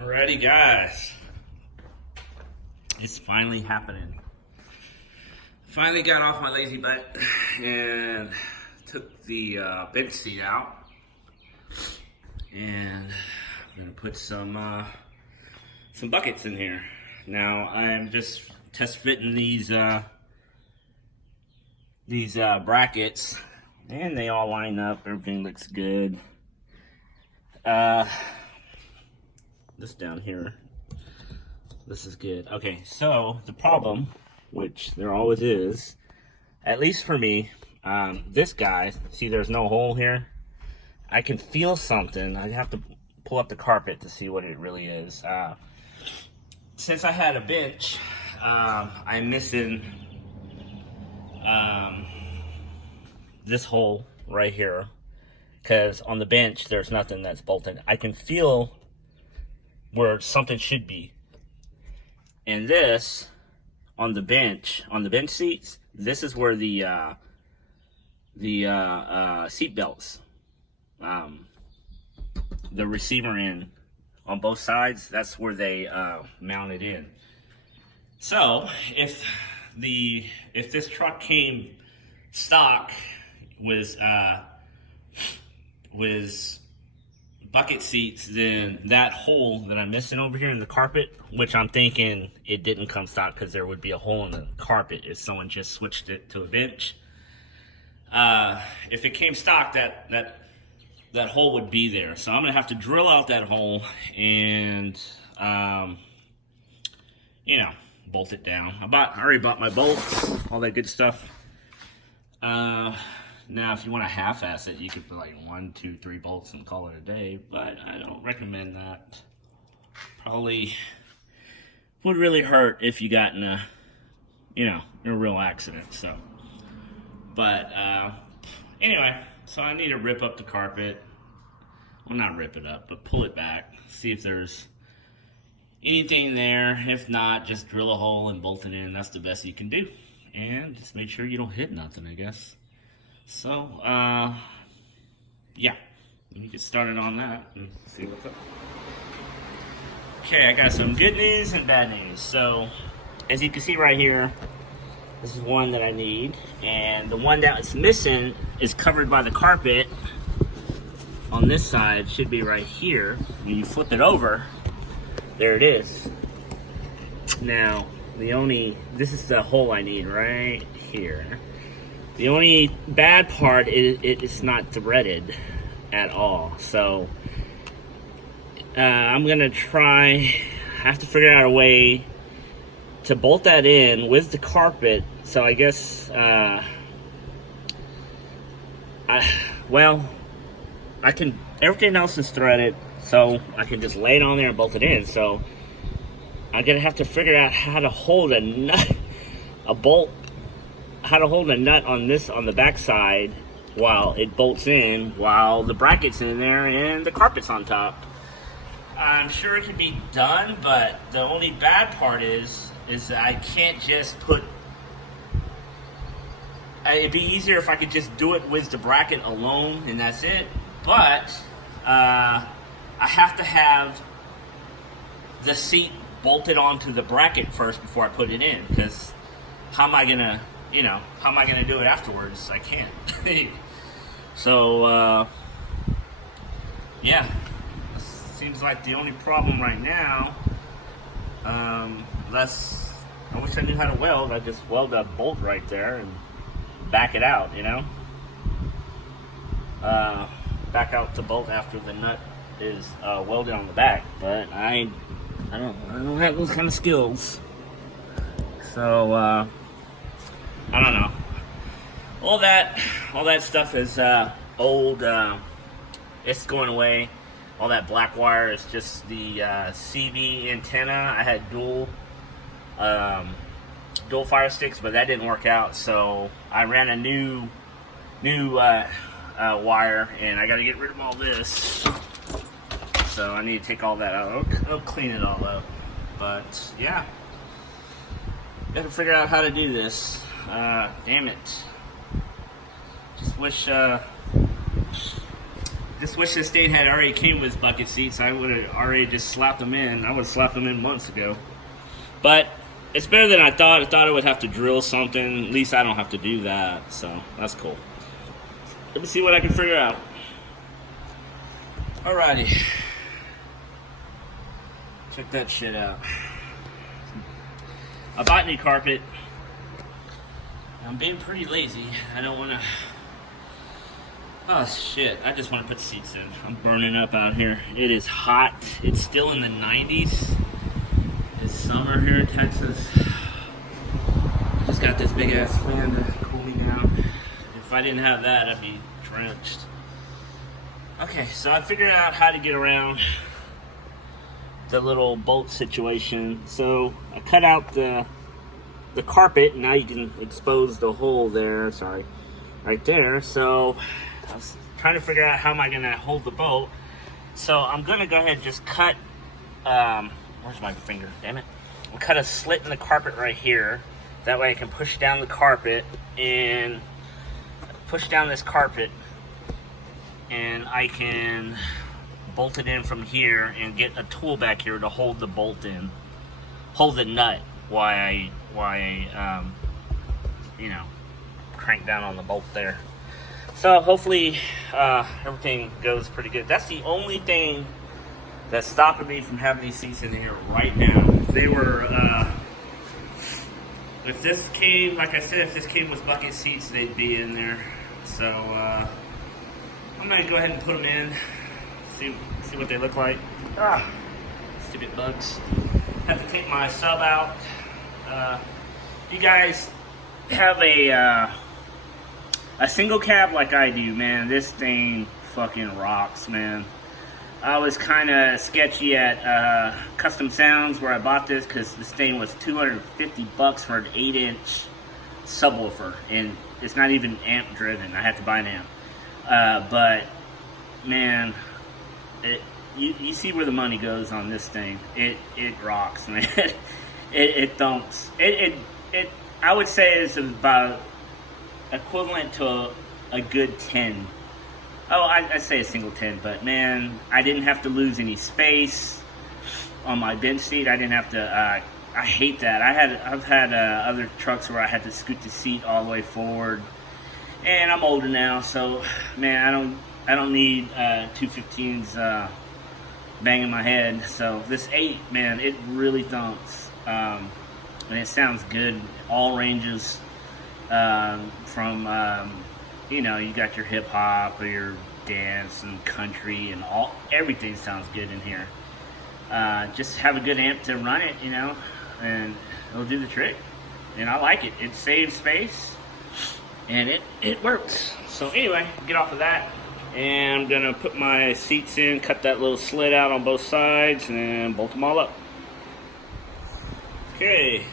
Alrighty, guys. It's finally happening. Finally got off my lazy butt and took the bench seat out. And I'm gonna put some buckets in here. Now I'm just test fitting these brackets, and they all line up. Everything looks good. This down here, this is good. Okay, so the problem, which there always is, at least for me, this guy, see there's no hole here. I can feel something. I have to pull up the carpet to see what it really is. Since I had a bench, I'm missing this hole right here, because on the bench there's nothing that's bolted. I can feel where something should be. And this, on the bench seats, this is where the seat belts, the receiver end on both sides, that's where they mount it in. So if this truck came stock with bucket seats, then that hole that I'm missing over here in the carpet, which I'm thinking it didn't come stock because there would be a hole in the carpet if someone just switched it to a bench. If it came stock, that hole would be there. So I'm gonna have to drill out that hole and bolt it down. I already bought my bolts, all that good stuff. Now, if you want to half-ass it, you could put like 1, 2, 3 bolts and call it a day, but I don't recommend that. Probably would really hurt if you got in a real accident. So, but anyway, so I need to rip up the carpet. Well, not rip it up, but pull it back. See if there's anything there. If not, just drill a hole and bolt it in. That's the best you can do, and just make sure you don't hit nothing, I guess. So, yeah, let me get started on that and see what's up. Okay, I got some good news and bad news. So, as you can see right here, this is one that I need, and the one that is missing is covered by the carpet on this side. Should be right here. When you flip it over, there it is. Now, this is the hole I need right here. The only bad part is it's not threaded at all. So I'm gonna have to figure out a way to bolt that in with the carpet. So I guess, everything else is threaded, so I can just lay it on there and bolt it in. So I'm gonna have to figure out how to hold a nut on the back side while it bolts in, while the bracket's in there and the carpet's on top. I'm sure it can be done, but the only bad part is that I can't just it'd be easier if I could just do it with the bracket alone and that's it. But I have to have the seat bolted onto the bracket first before I put it in, because how am I gonna do it afterwards? I can't. So, yeah. Seems like the only problem right now, unless I wish I knew how to weld, I'd just weld a bolt right there and back it out, back out the bolt after the nut is welded on the back, but I don't have those kind of skills. So, I don't know. All that stuff is old. It's going away. All that black wire is just the CV antenna. I had dual fire sticks, but that didn't work out. So I ran a new wire, and I got to get rid of all this. So I need to take all that out. I'll clean it all up. But yeah, got to figure out how to do this. Damn it. Just wish Just wish this state had already came with bucket seats. I would have already just slapped them in. I would have slapped them in months ago. But it's better than I thought. I thought I would have to drill something. At least I don't have to do that. So that's cool. Let me see what I can figure out. Alrighty. Check that shit out. I bought new carpet. I'm being pretty lazy. I don't want to... Oh shit, I just want to put seats in. I'm burning up out here. It is hot. It's still in the 90s. It's summer here in Texas. Just got this big ass fan to cool me down. If I didn't have that, I'd be drenched. Okay, so I figured out how to get around the little bolt situation. So I cut out the carpet, and now you can expose the hole there. Sorry, right there. So I was trying to figure out how am I gonna hold the bolt. So I'm gonna go ahead and just cut, where's my finger, damn it. I'll cut a slit in the carpet right here. That way I can push down the carpet and push down this carpet, and I can bolt it in from here and get a tool back here to hold the bolt in. Hold the nut while I you know, crank down on the bolt there. So hopefully everything goes pretty good. That's the only thing that's stopping me from having these seats in here right now. If they were, if this came, like I said, if this came with bucket seats, they'd be in there. So I'm gonna go ahead and put them in, see what they look like. Ah, stupid bugs. Have to take my sub out. If you guys have a single cab like I do, man, this thing fucking rocks, man. I was kind of sketchy at Custom Sounds where I bought this because this thing was $250 for an 8-inch subwoofer, and it's not even amp driven. I had to buy an amp. But man, you see where the money goes on this thing. It rocks, man. It thumps. I would say it's about equivalent to a good 10. Oh, I say a single 10, but man, I didn't have to lose any space on my bench seat. I didn't have to. I hate that. I've had other trucks where I had to scoot the seat all the way forward, and I'm older now, so man, I don't need 215s banging my head. So this 8, man, it really thumps, and it sounds good. All ranges, from you know, you got your hip hop or your dance and country and everything sounds good in here. Just have a good amp to run it, you know, and it'll do the trick. And I like it. It saves space, and it works. So anyway, get off of that, and I'm gonna put my seats in, cut that little slit out on both sides, and bolt them all up. Okay,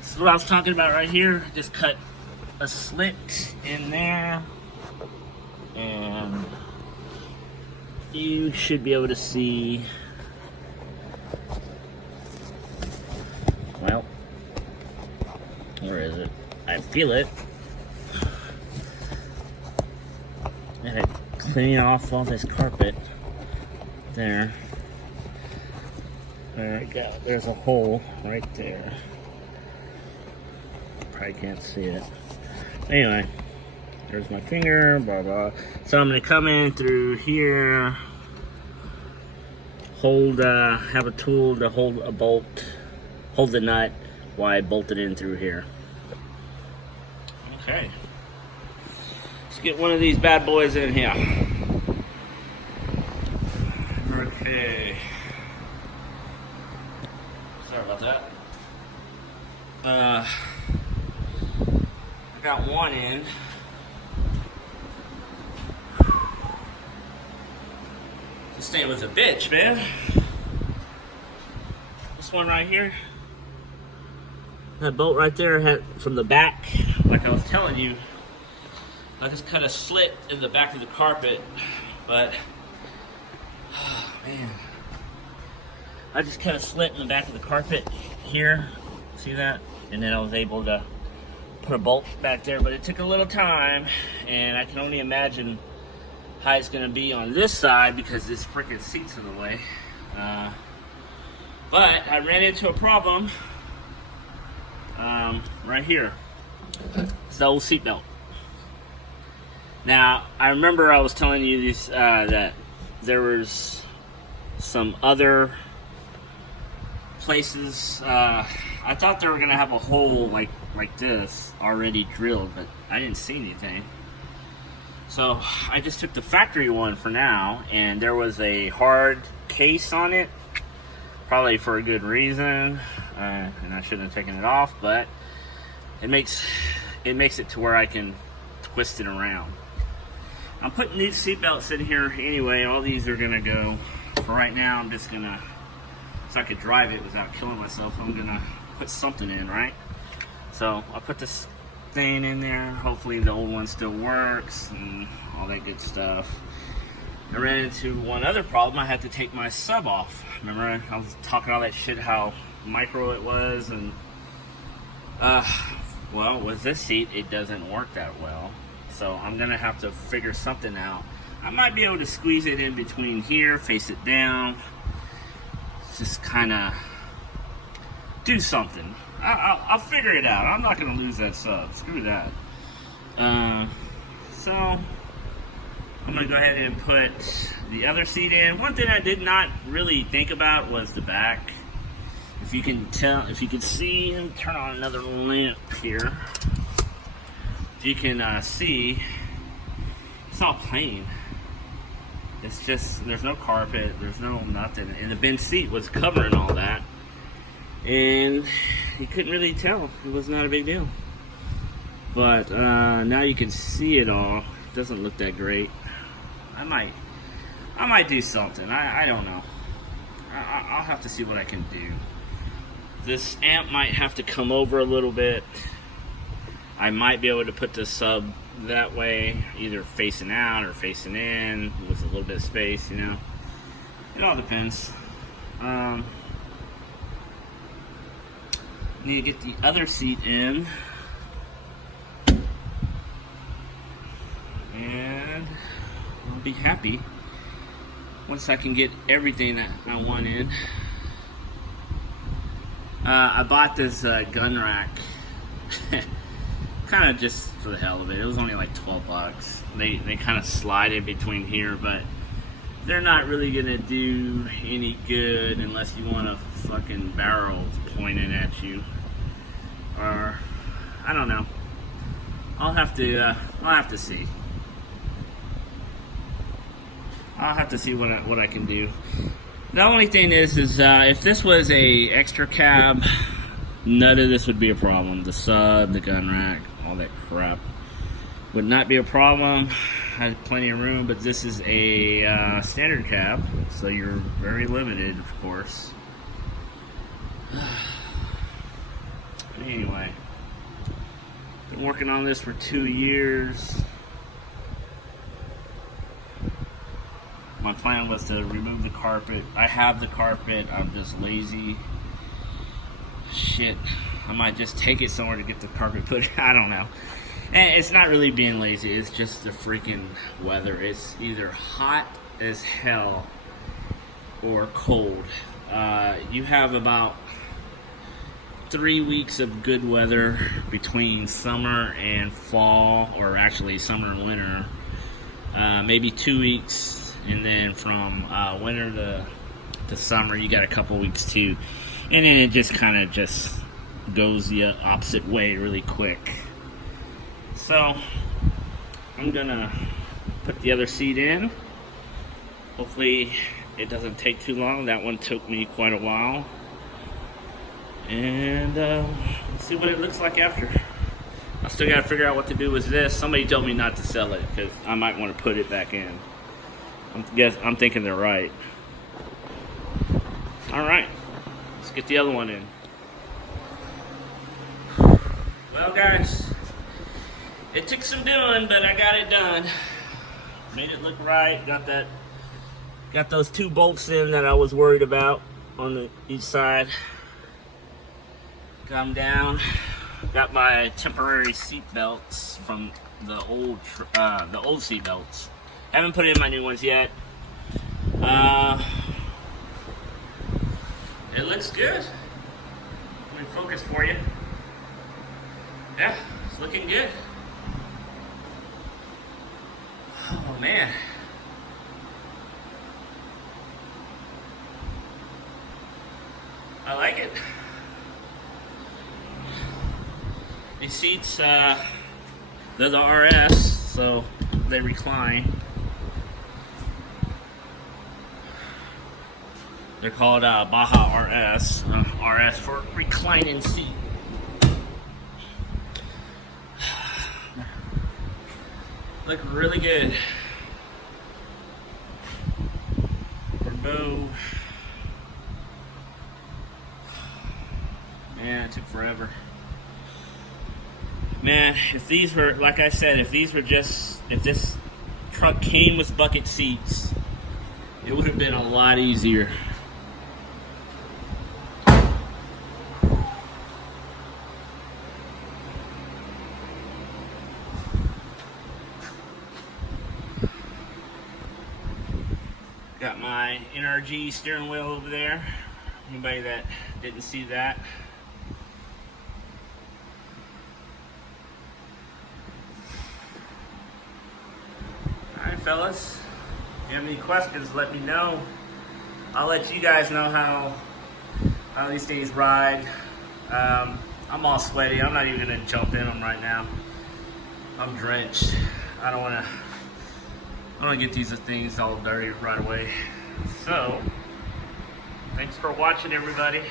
this is what I was talking about right here. Just cut a slit in there, and you should be able to see, well, where is it? I feel it. I had to clean off all this carpet there. There we go. There's a hole right there. Probably can't see it. Anyway, there's my finger, blah, blah. So I'm going to come in through here, hold, have a tool to hold a bolt, hold the nut while I bolt it in through here. Okay. Let's get one of these bad boys in here. Okay. Sorry about that. I got one in. This thing was a bitch, man. This one right here. That bolt right there had from the back, like I was telling you, I just cut a slit in the back of the carpet, but oh, man, I just cut a slit in the back of the carpet here. See that? And then I was able to put a bolt back there, but it took a little time, and I can only imagine how it's gonna be on this side because this freaking seat's in the way. But I ran into a problem right here. It's the old seatbelt. Now, I remember I was telling you this, that there was some other places. I thought they were gonna have a hole like this already drilled, but I didn't see anything. So I just took the factory one for now, and there was a hard case on it, probably for a good reason, and I shouldn't have taken it off, but it makes it to where I can twist it around. I'm putting these seat belts in here anyway. All these are gonna go. For right now, I'm just gonna, so I could drive it without killing myself, I'm gonna put something in, right? So I'll put this thing in there. Hopefully the old one still works and all that good stuff. I ran into one other problem. I had to take my sub off. Remember I was talking all that shit how micro it was, and well, with this seat it doesn't work that well. So I'm gonna have to figure something out. I might be able to squeeze it in between here, face it down, just kind of do something. I'll figure it out. I'm not gonna lose that sub. Screw that. So I'm gonna go ahead and put the other seat in. One thing I did not really think about was the back. If you can tell, if you can see, and turn on another lamp here. If you can see, it's all plain. It's just, there's no carpet, there's no nothing. And the bench seat was covering all that. And you couldn't really tell. It was not a big deal. But now you can see it all. It doesn't look that great. I might do something. I don't know. I'll have to see what I can do. This amp might have to come over a little bit. I might be able to put the sub that way, either facing out or facing in with a little bit of space, you know. It all depends. Need to get the other seat in. And I'll be happy once I can get everything that I want in. I bought this gun rack kind of just for the hell of it. It was only like 12 bucks. They kind of slide in between here, but they're not really gonna do any good unless you want a fucking barrel pointed at you, or I don't know. I'll have to see. I'll have to see what I can do. The only thing is if this was a extra cab, none of this would be a problem. The sub, the gun rack, all that crap would not be a problem. I had plenty of room, but this is a standard cab, so you're very limited, of course. Anyway, been working on this for 2 years. My plan was to remove the carpet. I have the carpet, I'm just lazy. Shit, I might just take it somewhere to get the carpet put. I don't know. And it's not really being lazy, it's just the freaking weather. It's either hot as hell or cold. You have about 3 weeks of good weather between summer and fall, or actually summer and winter. Maybe 2 weeks, and then from winter to summer, you got a couple weeks too. And then it just kind of just goes the opposite way really quick. So I'm gonna put the other seat in. Hopefully it doesn't take too long. That one took me quite a while. And let's see what it looks like after. I still gotta figure out what to do with this. Somebody told me not to sell it because I might want to put it back in. I'm thinking they're right. All right, let's get the other one in. Well, guys, it took some doing, but I got it done. Made it look right. Got those 2 bolts in that I was worried about on each side. Got them down. Got my temporary seat belts from the old seat belts. Haven't put in my new ones yet. It looks good. Let me focus for you. Yeah, it's looking good. Oh man. I like it. These seats, they're the RS, so they recline. They're called Baja RS. RS for reclining seat. Look really good. Corbeau. Man, it took forever. Man, if these were, like I said, if this truck came with bucket seats, it would have been a lot easier. Got my NRG steering wheel over there. Anybody that didn't see that. Alright fellas, if you have any questions, let me know. I'll let you guys know how these things ride. I'm all sweaty. I'm not even going to jump in them right now. I'm drenched. I don't want to get these things all dirty right away. So, thanks for watching everybody.